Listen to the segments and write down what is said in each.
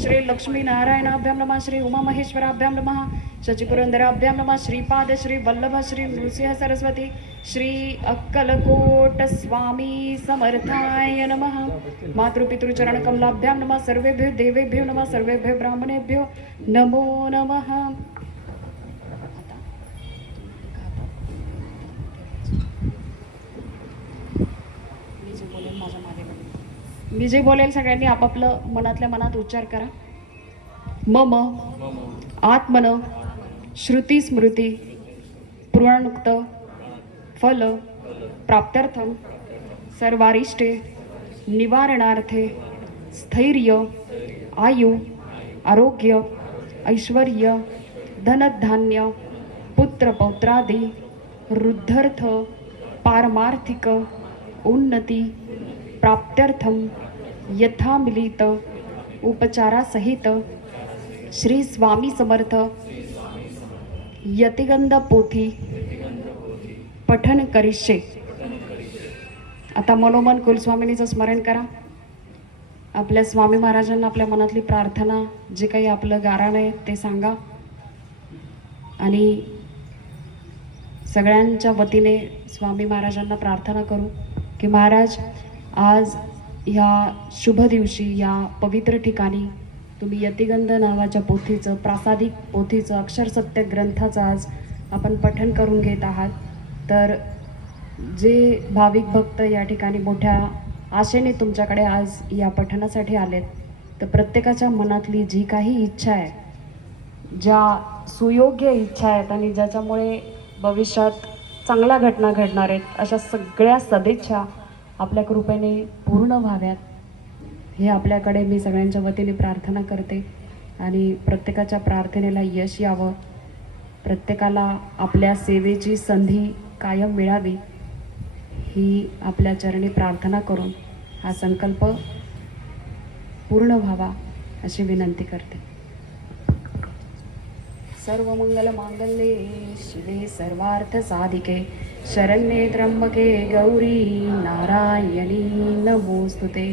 श्री लक्ष्मीनारायणाभ्यां नमः श्री उमामहेश्वराभ्यां नमः शचिपुरंदराभ्यां नमः श्रीपाद श्री श्री नृसिंह सरस्वती श्री अक्कलकोट समर्थाय नमः मातृपितृचरणकमलाभ्यां नमः सर्वेभ्यो देवेभ्यो नमः सर्वेभ्यो ब्राह्मणेभ्यो नमो नमः मी जे बोलेल सगळ्यांनी आपापलं मनातल्या मनात उच्चार करा. मम आत्मन श्रुती स्मृती पुराणुक्त फल प्राप्त्यर्थम सर्वारिष्टे निवारणार्थे स्थैर्य आयु आरोग्य ऐश्वर धनधान्य पुत्रपौत्रादी वृद्धर्थ पारमार्थिक उन्नती प्राप्त्यर्थं यथा मिलित उपचारासहित श्री स्वामी समर्थ यतिगंध पोथी पठन करिष्ये. आता मनोमन कुलस्वामिनीचं स्मरण करा. आपल्या स्वामी महाराजांना आपल्या मनातली प्रार्थना जे काही आपलं गाराण आहे ते सांगा. आणि सगळ्यांच्या वतीने स्वामी महाराजांना प्रार्थना करू की महाराज आज ह्या शुभ दिवशी या पवित्र ठिकाणी तुम्ही यतिगंध नावाच्या पोथीचं प्रासादिक पोथीचं अक्षरसत्य ग्रंथाचं आज आपण पठन करून घेत आहात. तर जे भाविक भक्त या ठिकाणी मोठ्या आशेने तुमच्याकडे आज या पठणासाठी आलेत तर प्रत्येकाच्या मनातली जी काही इच्छा आहे ज्या सुयोग्य इच्छा आहेत आणि ज्याच्यामुळे भविष्यात चांगल्या घटना घडणार आहेत अशा सगळ्या सदिच्छा आपल्या कृपेने पूर्ण व्हाव्यात. हे आपल्याकडे मी सगळ्यांच्या वतीने प्रार्थना करते आणि प्रत्येकाच्या प्रार्थनेला यश यावं. प्रत्येकाला आपल्या सेवेची संधी कायम मिळावी ही आपल्या चरणी प्रार्थना करून हा संकल्प पूर्ण व्हावा अशी विनंती करते. सर्वमङ्गलमाङ्गल्ये मांगल्ये शिवे सर्वार्थ साधिके। शरण्ये त्र्यंबके गौरी नारायणी नमोस्तुते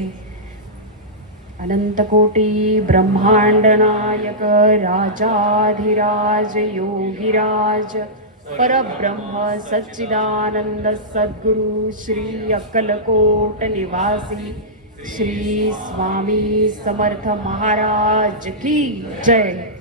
अनंतकोटी ब्रह्मांड राजाधिराज योगिराज परब्रह्म सच्चिदानंद सद्गुरु श्री अक्कलकोट निवासी श्री स्वामी समर्थ महाराज की जय।